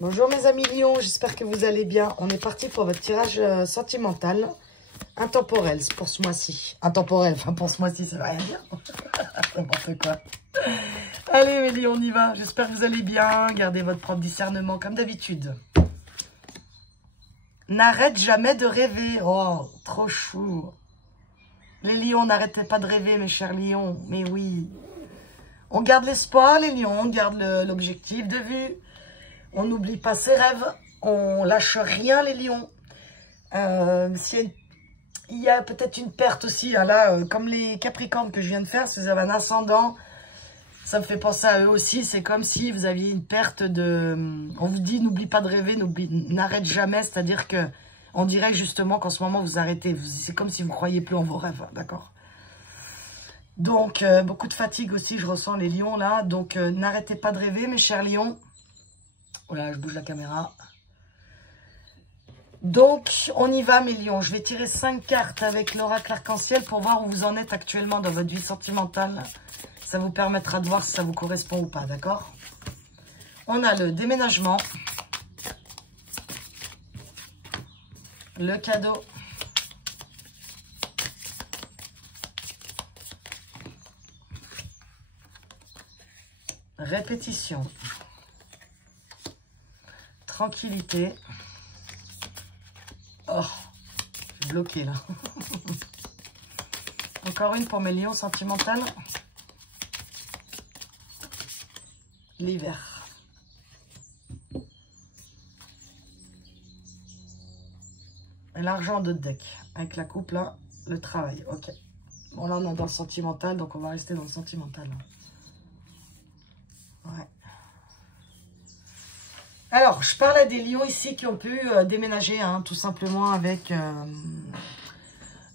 Bonjour mes amis Lions, j'espère que vous allez bien. On est parti pour votre tirage sentimental intemporel pour ce mois-ci. Intemporel, enfin pour ce mois-ci, ça veut rien dire. N'importe quoi. Allez mes Lions, on y va. J'espère que vous allez bien. Gardez votre propre discernement comme d'habitude. N'arrête jamais de rêver. Oh, trop chou. Les Lions, n'arrêtez pas de rêver mes chers Lions. Mais oui. On garde l'espoir les Lions, on garde l'objectif de vue. On n'oublie pas ses rêves, on lâche rien les lions. Il y a peut-être une perte aussi, hein, là, comme les Capricornes que je viens de faire, si vous avez un ascendant, ça me fait penser à eux aussi. C'est comme si vous aviez une perte de... On vous dit, n'oublie pas de rêver, n'arrête jamais, c'est-à-dire que on dirait justement qu'en ce moment, vous arrêtez. C'est comme si vous ne croyez plus en vos rêves, d'accord? Donc, beaucoup de fatigue aussi, je ressens les lions là. Donc, n'arrêtez pas de rêver, mes chers lions. Voilà, je bouge la caméra. Donc, on y va, mes lions. Je vais tirer 5 cartes avec l'oracle arc-en-ciel pour voir où vous en êtes actuellement dans votre vie sentimentale. Ça vous permettra de voir si ça vous correspond ou pas, d'accord? On a le déménagement. Le cadeau. Répétition. Tranquillité. Oh, je suis bloquée là. Encore une pour mes lions sentimentales. L'hiver. Et l'argent de deck. Avec la coupe là, le travail. Ok. Bon là on est dans le sentimental, donc on va rester dans le sentimental. Ouais. Alors, je parlais des lions ici qui ont pu déménager, hein, tout simplement avec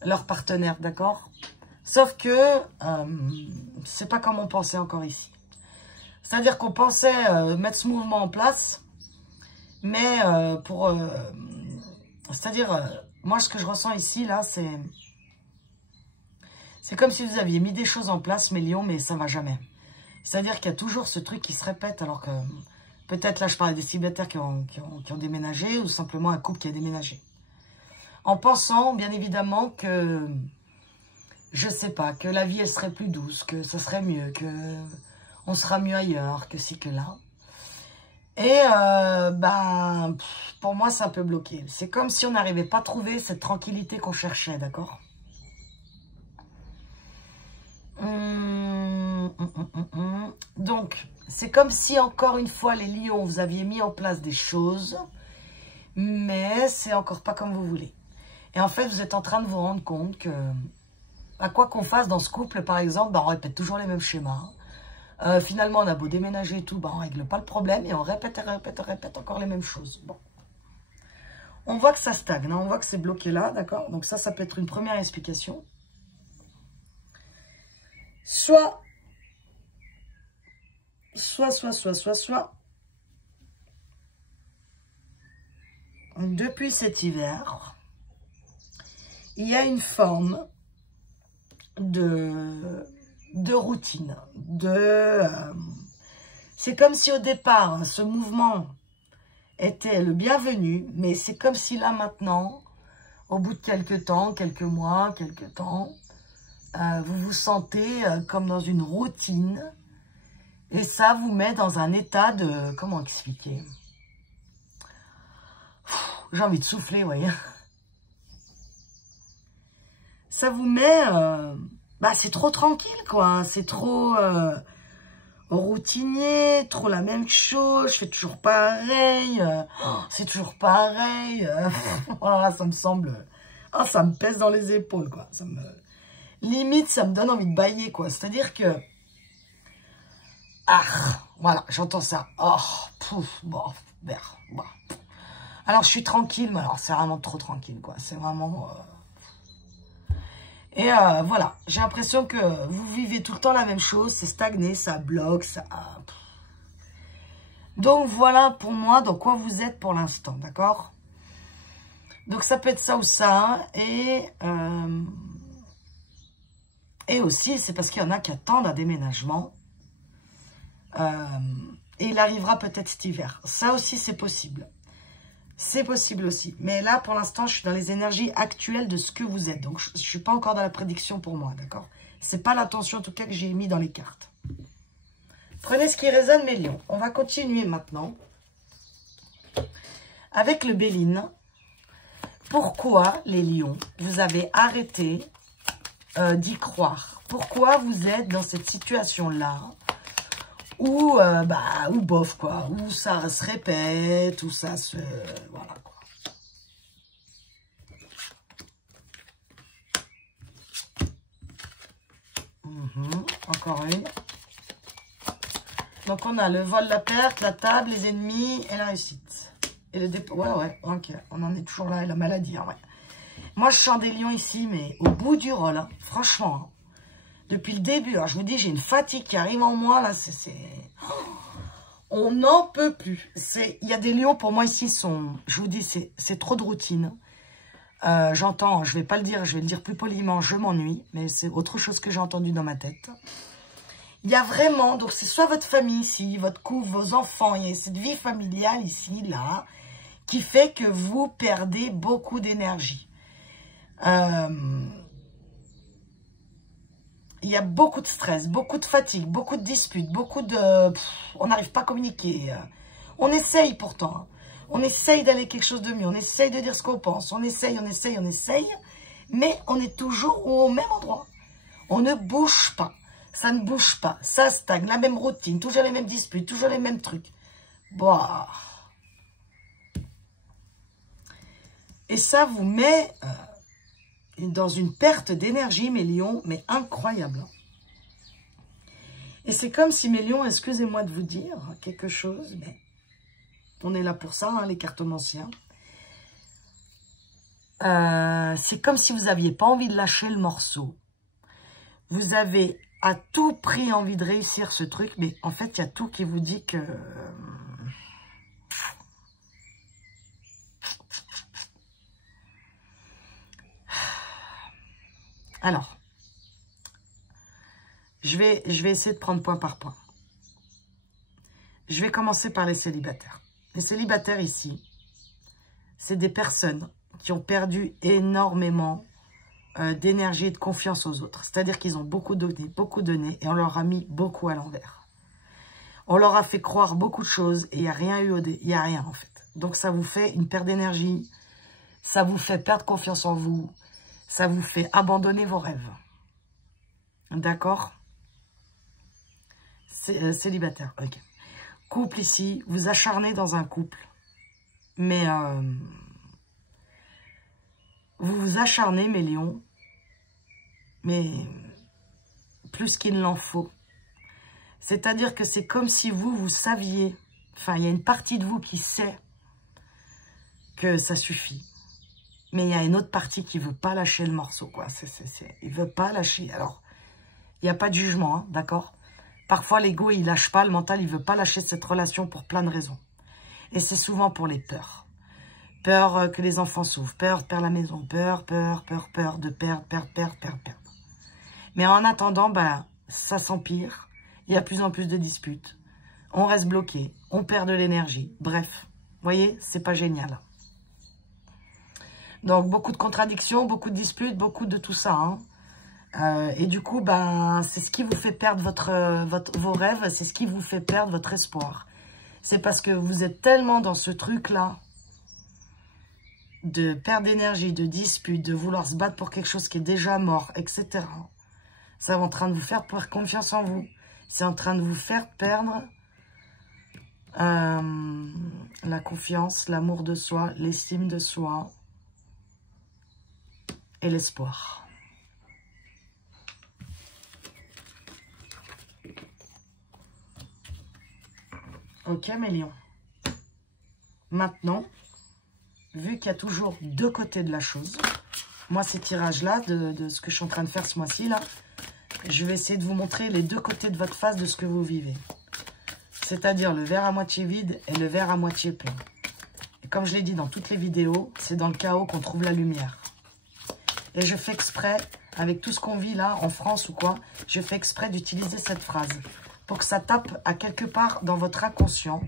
leur partenaire, d'accord? Sauf que c'est pas comme on pensait encore ici. C'est-à-dire qu'on pensait mettre ce mouvement en place, mais c'est-à-dire, moi ce que je ressens ici, là, c'est comme si vous aviez mis des choses en place, mes lions, mais ça va jamais. C'est-à-dire qu'il y a toujours ce truc qui se répète, alors que... Peut-être là, je parlais des célibataires qui ont déménagé ou simplement un couple qui a déménagé. En pensant, bien évidemment, que, je sais pas, que la vie, elle serait plus douce, que ça serait mieux, que on sera mieux ailleurs, que ci, que là. Et, pour moi, c'est un peu bloqué. C'est comme si on n'arrivait pas à trouver cette tranquillité qu'on cherchait, d'accord? Donc, c'est comme si, encore une fois, les lions, vous aviez mis en place des choses, mais c'est encore pas comme vous voulez. Et en fait, vous êtes en train de vous rendre compte que, à quoi qu'on fasse dans ce couple, par exemple, on répète toujours les mêmes schémas. Finalement, on a beau déménager et tout, on règle pas le problème et on répète encore les mêmes choses. Bon. On voit que ça stagne, hein, on voit que c'est bloqué là, d'accord? Donc ça peut être une première explication. Soit, depuis cet hiver, il y a une forme de routine. C'est comme si au départ, ce mouvement était le bienvenu, mais c'est comme si là maintenant, au bout de quelques temps, quelques mois, quelques temps, vous vous sentez comme dans une routine. Et ça vous met dans un état de... Comment expliquer? J'ai envie de souffler, vous voyez. Ça vous met... c'est trop tranquille, quoi. C'est trop routinier, trop la même chose. Je fais toujours pareil. C'est toujours pareil. Voilà, ça me semble... ça me pèse dans les épaules, quoi. Limite, ça me donne envie de bâiller, quoi. C'est-à-dire que... voilà, j'entends ça. Oh, pouf, bon, merde. Bon. Alors, je suis tranquille, mais alors, c'est vraiment trop tranquille, quoi. C'est vraiment... Et voilà, j'ai l'impression que vous vivez tout le temps la même chose. C'est stagné, ça bloque, ça... Donc, voilà pour moi dans quoi vous êtes pour l'instant, d'accord? Donc, ça peut être ça ou ça. Et aussi, c'est parce qu'il y en a qui attendent un déménagement. Et il arrivera peut-être cet hiver. Ça aussi, c'est possible. C'est possible aussi. Mais là, pour l'instant, je suis dans les énergies actuelles de ce que vous êtes. Donc, je ne suis pas encore dans la prédiction pour moi, d'accord? C'est pas l'intention, en tout cas, que j'ai mis dans les cartes. Prenez ce qui résonne, mes lions. On va continuer maintenant avec le Béline. Pourquoi, les lions, vous avez arrêté d'y croire? Pourquoi vous êtes dans cette situation-là où, où bof, quoi, où ça se répète, où ça se... Voilà, quoi. Encore une. Donc, on a le vol, la perte, la table, les ennemis et la réussite. Et le dépôt. Ouais, ok. On en est toujours là, et la maladie, hein, ouais. Moi, je chante des lions ici, mais au bout du rôle, hein, franchement. Hein, depuis le début, alors, je vous dis, j'ai une fatigue qui arrive en moi, là, on n'en peut plus. Il y a des lions, pour moi, ici, je vous dis, c'est trop de routine. J'entends, je vais pas le dire, je vais le dire plus poliment, je m'ennuie, mais c'est autre chose que j'ai entendu dans ma tête. Il y a vraiment, donc c'est soit votre famille ici, votre couple, vos enfants, il y a cette vie familiale ici, là, qui fait que vous perdez beaucoup d'énergie. Il y a beaucoup de stress, beaucoup de fatigue, beaucoup de disputes, beaucoup de... on n'arrive pas à communiquer. On essaye pourtant. Hein. On essaye d'aller quelque chose de mieux. On essaye de dire ce qu'on pense. On essaye. Mais on est toujours au même endroit. On ne bouge pas. Ça ne bouge pas. Ça stagne. La même routine. Toujours les mêmes disputes. Toujours les mêmes trucs. Bah. Et ça vous met dans une perte d'énergie, mes lions, mais incroyable. Et c'est comme si, mes lions, excusez-moi de vous dire quelque chose, mais on est là pour ça, hein, les cartomanciens. C'est comme si vous n'aviez pas envie de lâcher le morceau. Vous avez à tout prix envie de réussir ce truc, mais en fait, il y a tout qui vous dit que... Alors, je vais essayer de prendre point par point. Je vais commencer par les célibataires. Les célibataires ici, c'est des personnes qui ont perdu énormément d'énergie et de confiance aux autres. C'est-à-dire qu'ils ont beaucoup donné et on leur a mis beaucoup à l'envers. On leur a fait croire beaucoup de choses et il n'y a rien eu, il n'y a rien en fait. Donc ça vous fait une perte d'énergie, ça vous fait perdre confiance en vous, ça vous fait abandonner vos rêves. D'accord? Célibataire, ok. Couple ici, vous acharnez dans un couple, mais vous vous acharnez, mes lions, mais plus qu'il ne l'en faut. C'est-à-dire que c'est comme si vous saviez, enfin, il y a une partie de vous qui sait que ça suffit. Mais il y a une autre partie qui ne veut pas lâcher le morceau, quoi. Il ne veut pas lâcher. Alors, il n'y a pas de jugement, hein, d'accord? Parfois, l'ego, il ne lâche pas. Le mental, il ne veut pas lâcher cette relation pour plein de raisons. Et c'est souvent pour les peurs. Peur que les enfants souffrent. Peur de perdre la maison. Peur de perdre. Mais en attendant, ça s'empire. Il y a de plus en plus de disputes. On reste bloqué. On perd de l'énergie. Bref, vous voyez, c'est pas génial. Donc, beaucoup de contradictions, beaucoup de disputes, beaucoup de tout ça. Hein. Et du coup, c'est ce qui vous fait perdre vos rêves, c'est ce qui vous fait perdre votre espoir. C'est parce que vous êtes tellement dans ce truc-là de perte d'énergie, de dispute, de vouloir se battre pour quelque chose qui est déjà mort, etc. C'est en train de vous faire perdre confiance en vous. C'est en train de vous faire perdre la confiance, l'amour de soi, l'estime de soi et l'espoir. Ok, mes lions. Maintenant, vu qu'il y a toujours deux côtés de la chose, moi, ces tirages-là, de ce que je suis en train de faire ce mois-ci, là, je vais essayer de vous montrer les deux côtés de votre face de ce que vous vivez. C'est-à-dire le verre à moitié vide et le verre à moitié plein. Et comme je l'ai dit dans toutes les vidéos, c'est dans le chaos qu'on trouve la lumière. Et je fais exprès, avec tout ce qu'on vit là, en France ou quoi, je fais exprès d'utiliser cette phrase. pour que ça tape à quelque part dans votre inconscient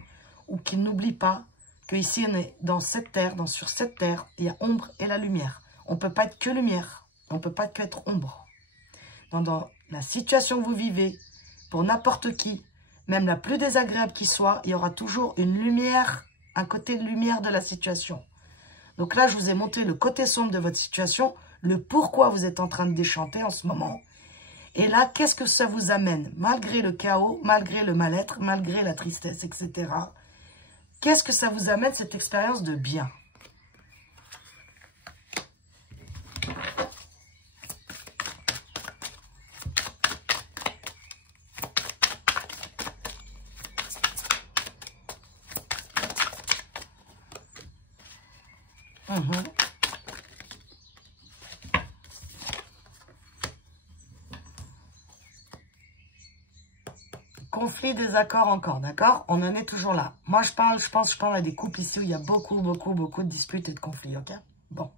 ou qu'il n'oublie pas qu'ici, on est dans cette terre, sur cette terre, il y a ombre et la lumière. On ne peut pas être que lumière, on ne peut pas que être ombre. Dans la situation que vous vivez, pour n'importe qui, même la plus désagréable qui soit, il y aura toujours une lumière, un côté de lumière de la situation. Donc là, je vous ai montré le côté sombre de votre situation, le pourquoi vous êtes en train de déchanter en ce moment. Et là, qu'est-ce que ça vous amène? Malgré le chaos, malgré le mal-être, malgré la tristesse, etc. Qu'est-ce que ça vous amène, cette expérience de bien? Conflit, désaccord encore, d'accord? On en est toujours là. Moi, je pense à des couples ici où il y a beaucoup de disputes et de conflits, ok? Bon.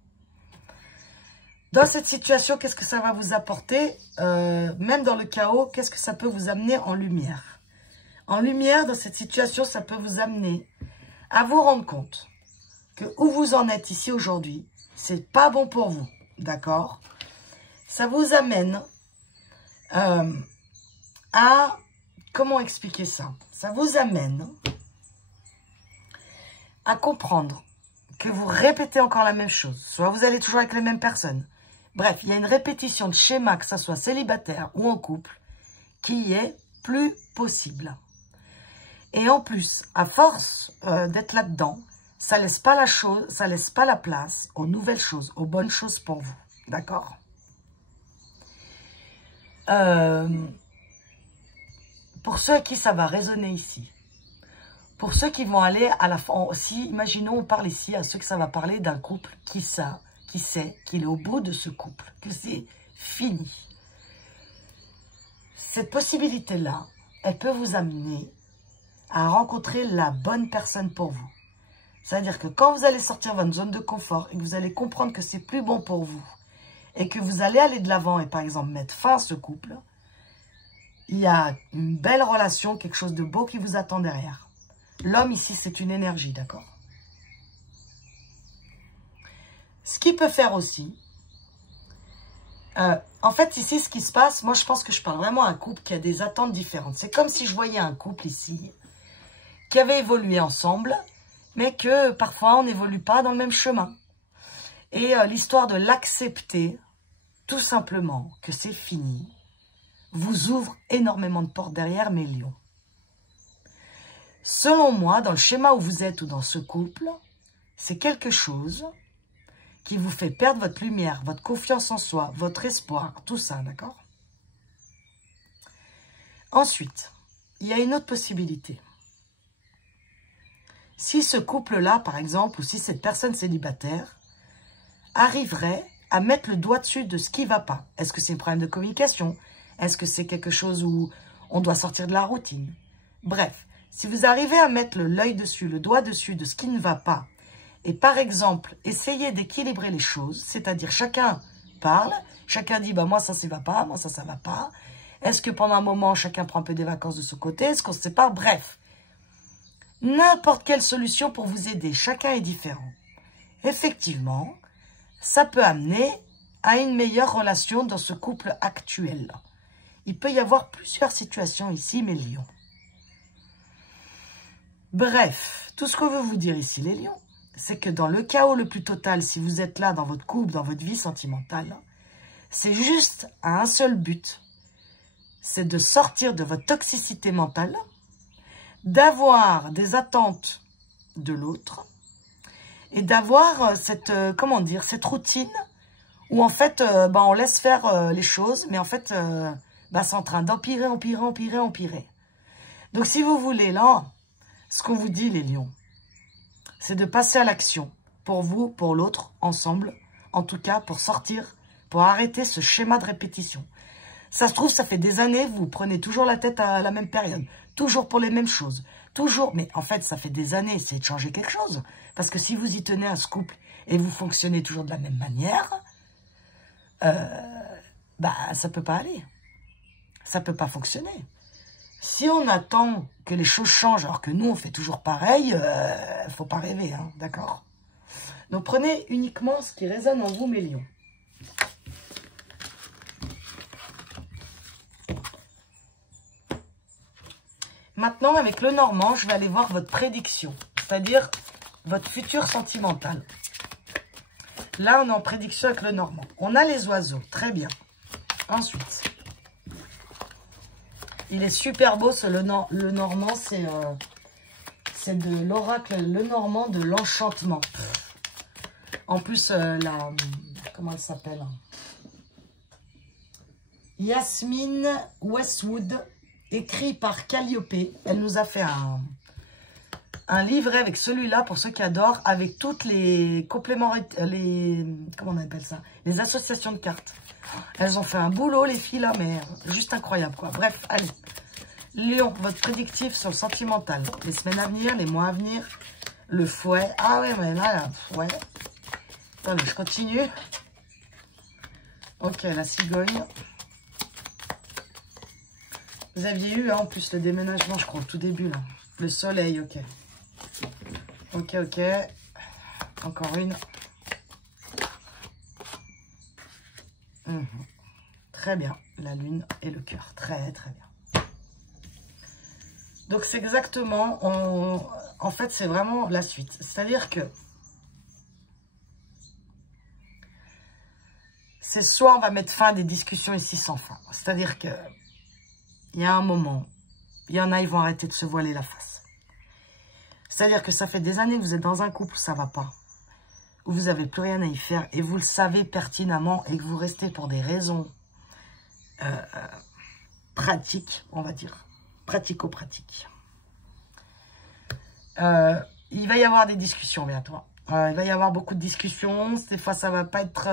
Dans cette situation, qu'est-ce que ça va vous apporter? Même dans le chaos, qu'est-ce que ça peut vous amener en lumière? En lumière, dans cette situation, ça peut vous amener à vous rendre compte que où vous en êtes ici aujourd'hui, c'est pas bon pour vous, d'accord? Ça vous amène à... Comment expliquer ça? Ça vous amène à comprendre que vous répétez encore la même chose. Soit vous allez toujours avec les mêmes personnes. Bref, il y a une répétition de schéma, que ça soit célibataire ou en couple, qui est plus possible. Et en plus, à force d'être là-dedans, ça laisse pas la place aux nouvelles choses, aux bonnes choses pour vous. D'accord? Pour ceux à qui ça va résonner ici, pour ceux qui vont aller à la fin, si, imaginons, on parle ici à ceux que ça va parler d'un couple qui sait qu'il est au bout de ce couple, que c'est fini. Cette possibilité-là, elle peut vous amener à rencontrer la bonne personne pour vous. C'est-à-dire que quand vous allez sortir de votre zone de confort et que vous allez comprendre que c'est plus bon pour vous et que vous allez aller de l'avant et par exemple mettre fin à ce couple, il y a une belle relation, quelque chose de beau qui vous attend derrière. L'homme ici, c'est une énergie, d'accord? Ce qui peut faire aussi, en fait, ici, ce qui se passe, moi, je pense que je parle vraiment à un couple qui a des attentes différentes. C'est comme si je voyais un couple ici qui avait évolué ensemble, mais que parfois, on n'évolue pas dans le même chemin. Et l'histoire de l'accepter, tout simplement, que c'est fini, vous ouvre énormément de portes derrière, mes lions. Selon moi, dans le schéma où vous êtes ou dans ce couple, c'est quelque chose qui vous fait perdre votre lumière, votre confiance en soi, votre espoir, tout ça, d'accord? Ensuite, il y a une autre possibilité. Si ce couple-là, par exemple, ou si cette personne célibataire arriverait à mettre le doigt dessus de ce qui ne va pas, est-ce que c'est un problème de communication? Est-ce que c'est quelque chose où on doit sortir de la routine? Bref, si vous arrivez à mettre l'œil dessus, le doigt dessus de ce qui ne va pas, et par exemple, essayez d'équilibrer les choses, c'est-à-dire chacun parle, chacun dit, bah moi ça va pas, moi ça va pas. Est-ce que pendant un moment, chacun prend un peu des vacances de ce côté? Est-ce qu'on se sépare? Bref, n'importe quelle solution pour vous aider, chacun est différent. Effectivement, ça peut amener à une meilleure relation dans ce couple actuel. Il peut y avoir plusieurs situations ici, mes lions. Bref, tout ce que je veux vous dire ici, les lions, c'est que dans le chaos le plus total, si vous êtes là dans votre couple, dans votre vie sentimentale, c'est juste à un seul but. C'est de sortir de votre toxicité mentale, d'avoir des attentes de l'autre et d'avoir cette, comment dire, cette routine où en fait, on laisse faire les choses, mais en fait, c'est en train d'empirer, empirer. Donc, si vous voulez, là, ce qu'on vous dit, les lions, c'est de passer à l'action. Pour vous, pour l'autre, ensemble. En tout cas, pour sortir, pour arrêter ce schéma de répétition. Ça se trouve, ça fait des années, vous prenez toujours la tête à la même période. Toujours pour les mêmes choses. Toujours. Mais en fait, ça fait des années, essayez de changer quelque chose. Parce que si vous y tenez à ce couple et vous fonctionnez toujours de la même manière, ça peut pas aller. Ça peut pas fonctionner. Si on attend que les choses changent alors que nous, on fait toujours pareil, faut pas rêver, hein, d'accord? Donc, prenez uniquement ce qui résonne en vous, mes lions. Maintenant, avec le Normand, je vais aller voir votre prédiction, c'est-à-dire votre futur sentimental. Là, on est en prédiction avec le Normand. On a les oiseaux, très bien. Ensuite, il est super beau, le Normand, c'est de l'oracle Le Normand de l'enchantement. En plus, comment elle s'appelle? Yasmine Westwood, écrit par Calliope. Elle nous a fait un livret avec celui-là, pour ceux qui adorent, avec toutes les compléments, comment on appelle ça? Les associations de cartes. Elles ont fait un boulot, les filles, là, mais juste incroyable, quoi. Bref, allez. Lion, votre prédictif sur le sentimental. Les semaines à venir, les mois à venir, le fouet. Ah ouais, mais là, ouais. Attendez, je continue. Ok, la cigogne. Vous aviez eu, hein, en plus, le déménagement, je crois, au tout début, là. Le soleil, ok. Ok, ok. Encore une. Très bien. La lune et le cœur. Très, très bien. Donc, c'est exactement... En fait, c'est vraiment la suite. C'est-à-dire que... c'est soit on va mettre fin à des discussions ici sans fin. C'est-à-dire que... il y a un moment... il y en a, ils vont arrêter de se voiler la face. C'est-à-dire que ça fait des années que vous êtes dans un couple où ça ne va pas. Où vous n'avez plus rien à y faire. Et vous le savez pertinemment. Et que vous restez pour des raisons pratiques, on va dire. Pratico-pratiques. Il va y avoir des discussions bientôt. Il va y avoir beaucoup de discussions. Des fois, ça va pas être...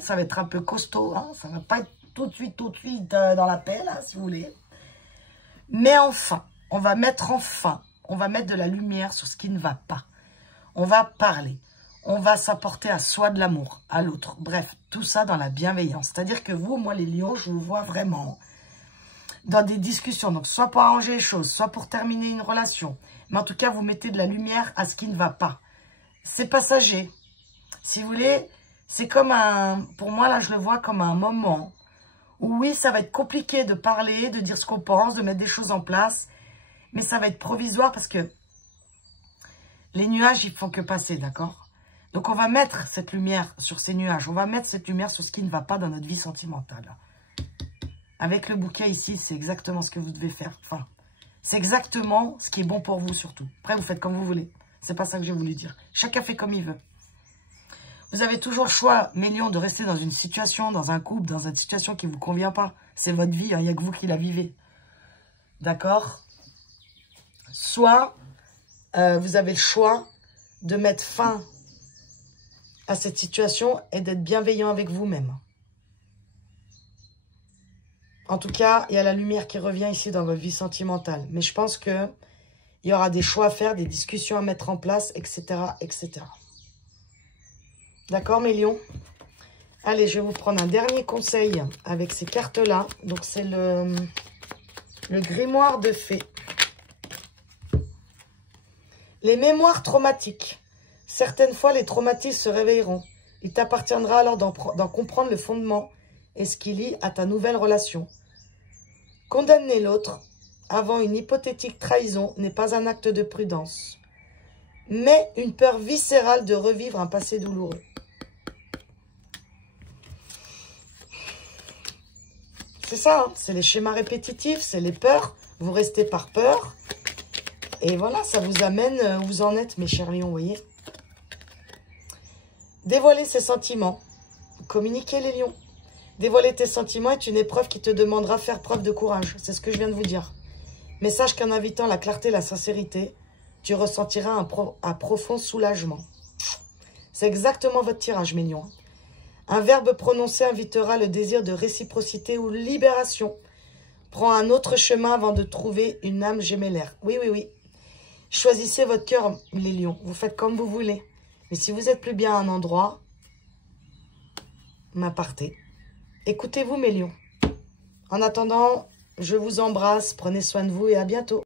ça va être un peu costaud. Hein. Ça va pas être tout de suite dans la pelle, hein, si vous voulez. Mais enfin, on va mettre de la lumière sur ce qui ne va pas. On va parler. On va s'apporter à soi de l'amour, à l'autre. Bref, tout ça dans la bienveillance. C'est-à-dire que vous, moi les lions, je vous vois vraiment dans des discussions. Donc, soit pour arranger les choses, soit pour terminer une relation. Mais en tout cas, vous mettez de la lumière à ce qui ne va pas. C'est passager. Si vous voulez, c'est comme un... pour moi, là, je le vois comme un moment où, oui, ça va être compliqué de parler, de dire ce qu'on pense, de mettre des choses en place. Mais ça va être provisoire parce que les nuages, ils font que passer, d'accord? Donc, on va mettre cette lumière sur ces nuages. On va mettre cette lumière sur ce qui ne va pas dans notre vie sentimentale. Avec le bouquet ici, c'est exactement ce que vous devez faire. Enfin, c'est exactement ce qui est bon pour vous, surtout. Après, vous faites comme vous voulez. C'est pas ça que j'ai voulu dire. Chacun fait comme il veut. Vous avez toujours le choix, mes lions, de rester dans une situation, dans un couple, dans une situation qui ne vous convient pas. C'est votre vie, hein, il n'y a que vous qui la vivez. D'accord? Soit, vous avez le choix de mettre fin à cette situation et d'être bienveillant avec vous-même. En tout cas, il y a la lumière qui revient ici dans votre vie sentimentale. Mais je pense qu'il y aura des choix à faire, des discussions à mettre en place, etc. etc. D'accord, mes lions? Allez, je vais vous prendre un dernier conseil avec ces cartes-là. Donc, c'est le grimoire de fées. Les mémoires traumatiques. Certaines fois, les traumatismes se réveilleront. Il t'appartiendra alors d'en comprendre le fondement et ce qui lie à ta nouvelle relation. Condamner l'autre avant une hypothétique trahison n'est pas un acte de prudence, mais une peur viscérale de revivre un passé douloureux. C'est ça, hein, c'est les schémas répétitifs, c'est les peurs. Vous restez par peur. Et voilà, ça vous amène où vous en êtes, mes chers lions, vous voyez. Dévoiler ses sentiments. Communiquez, les lions. Dévoiler tes sentiments est une épreuve qui te demandera de faire preuve de courage. C'est ce que je viens de vous dire. Mais sache qu'en invitant la clarté et la sincérité, tu ressentiras un profond soulagement. C'est exactement votre tirage, mes lions. Un verbe prononcé invitera le désir de réciprocité ou libération. Prends un autre chemin avant de trouver une âme gémellaire. Oui, oui, oui. Choisissez votre cœur, les lions. Vous faites comme vous voulez. Mais si vous êtes plus bien à un endroit, partez. Écoutez-vous, mes lions. En attendant, Je vous embrasse, prenez soin de vous et à bientôt.